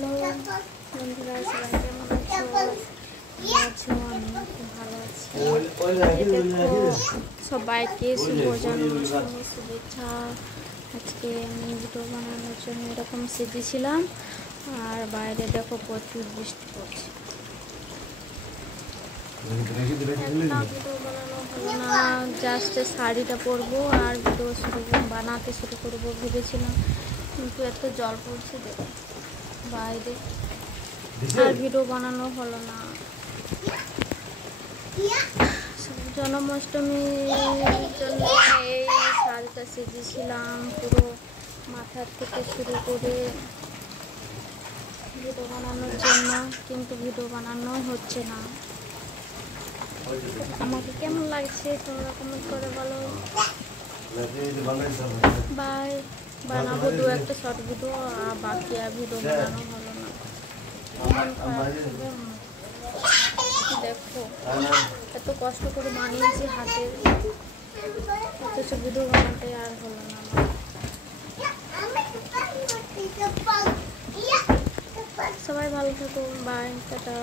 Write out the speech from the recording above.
Hello বন্ধুরা, সবাই কেমন আছো? আমি খুব ভালো আছি। দেখো, সবাইকে শুভ জন্মাষ্টমীর শুভেচ্ছা। আজকে আমি ভিডিও বানানোর জন্য এরকম সেজেছিলাম, আর বাইরে দেখো প্রচুর বৃষ্টি পড়ছে। ভিডিও বানানো হলো না, জাস্ট শাড়িটা পরবো আর ভিডিও বানাতে শুরু করবো ভেবেছিলাম, কিন্তু এত জল পড়ছে দেখো বাইরে, আর ভিডিও বানানো হলো না। জন্মাষ্টমীর জন্য এই শাড়িটা সেজেছিলাম, পুরো মাথার থেকে শুরু করে ভিডিও বানানোর জন্য, কিন্তু ভিডিও বানানো হচ্ছে না। আমাকে কেমন লাগছে তোমরা কমেন্ট করে বলো। বাই, বানাবো দু একটা শর্ট ভিডিও, আর বাকি আর ভিডিও বানানো হলো না। দেখো এত কষ্ট করে বানিয়েছি হাতের, অথচ ভিডিও বানাতে আর হলো না আমার। সবাই ভালো থাকো, বাই, টাটা।